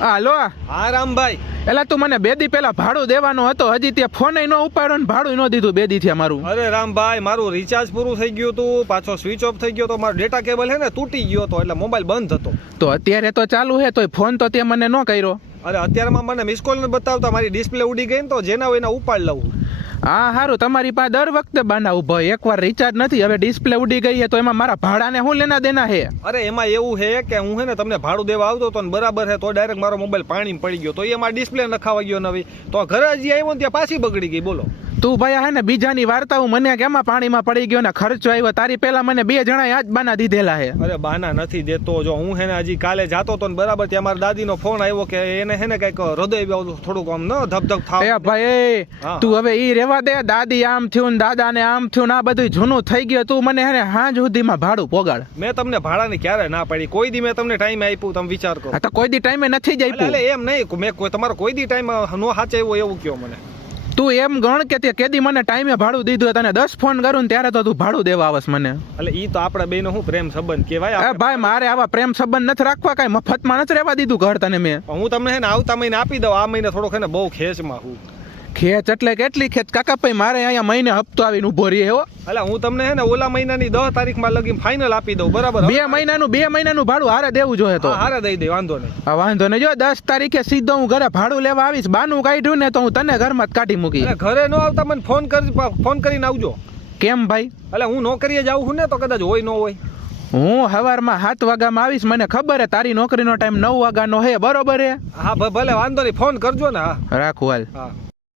હાલો હા રામભાઈ, એલા તું મને 2 દી પહેલા ભાડું દેવાનો હતો, હજી તે ફોન ન ઉપાડ્યો ને ભાડું ન દીધું 2 દી થી મારું. અરે રામભાઈ, મારું રિચાર્જ પૂરું થઈ ગયું હતું, પાછો સ્વિચ ઓફ થઈ ગયો તો મારો ડેટા કેબલ હે ને તૂટી ગયો હતો, એટલે મોબાઈલ બંધ હતો. તો અત્યારે તો ચાલુ હે, તોય ફોન તો તે મને ન કર્યો. અરે અત્યારમાં મને મિસ કોલ ન બતાવતા મારી ડિસ્પ્લે ઉડી ગઈ ને, તો જેના હોય એના ઉપાડ લઉં. હા હારું, તમારી પાસે દર વખતે બાના ઉભો, એકવાર રિચાર્જ નથી, હવે ડિસ્પ્લે ઉડી ગઈ હે તો એમાં મારા ભાડાને શું લેના દેના હે? અરે એમાં એવું હે કે હું હે ને તમને ભાડું દેવા આવતો હતો ને બરાબર હે, તો ડાયરેક્ટ મારો મોબાઈલ પાણીમાં પડી ગયો, તો એમાં ડિસ્પ્લે નખાવા ગયો નવી, તો ઘરે હજી આવ્યો ને ત્યાં પાછી બગડી ગઈ. બોલો તું ભાઈ હે ને બીજાની વાર્તાઓ મને કેમાં પાણીમાં પડી ગયો ને ખર્ચો આવ્યો, તારી પેલા મને 2 જણા આજ બાના દીધેલા હે. અરે બાના નથી દેતો, જો હું હે ને હજી કાલે જાતો તો ને બરાબર ત્યાં મારા દાદીનો ફોન આવ્યો કે એને હે ને કઈક હૃદય થોડુંક આમ ન ધબધબ થાવ. એ ભાઈ તું હવે ઈ રેવા દે, દાદી આમ થયું ને દાદા ને આમ થયું ને આ બધું જૂનું થઈ ગયું, તું મને હે ને હાંજ સુધીમાં ભાડું પોગાડ. મેં તમને ભાડાની ક્યારે ના પાડી? કોઈ દી મેં તમને ટાઈમ આપ્યું, તમે વિચાર કરો. તો કોઈ દી ટાઈમે નથી જ આપ્યું. એટલે એમ નહીં, મેં તમારો કોઈ દી ટાઈમ નો સાચવ્યો એવું કયો મને. તું એમ ગણ કે તે કેદી મને ટાઈમે ભાડું દીધું, તને 10 ફોન કરું ને ત્યારે તો તું ભાડું દેવા આવસ મને. એટલે ઈ તો આપડા બેનો હું પ્રેમ સંબંધ કહેવાય. ભાઈ મારે આવા પ્રેમ સંબંધ નથી રાખવા, કઈ મફતમાં નથી રહેવા દીધું ઘર તને મેં. હું તમને હે ને આવતા મહિને આપી દઉં, આ મહિને થોડોક હે ને બહુ ખેંચમાં હું. ખેંચ એટલે કેટલી ખેંચ કાકા? ભાઈ મારે અહીંયા મહિને હપ્તો આવીને ઉભો રહે હો. એટલે હું તમને હે ને ઓલા મહિનાની 10 તારીખમાં લગી ફાઇનલ આપી દઉં, બરાબર? 2 મહિનાનું ભાડું હારે દેવું જોઈએ તો. હારે દઈ દે, વાંધો નહીં. હા વાંધો નહીં, જો 10 તારીખે સીધો હું ઘરે ભાડું લેવા આવીશ. બાનું કાઢ્યું ને તો હું તને ઘરમાં જ કાઢી મૂકી. ઘરે ન આવતા મને ફોન કરીને આવજો. કેમ ભાઈ? એટલે હું નોકરીએ જાઉં છું ને, તો કદાચ હોય ન હોય. હું સવારમાં 7 વાગ્યામાં આવીશ, મને ખબર હે તારી નોકરીનો ટાઈમ 9 વાગ્યાનો હે, બરોબર હે? હા ભલે વાંધો નહીં, ફોન કરજો ને. હા રાખું હાલ. હા.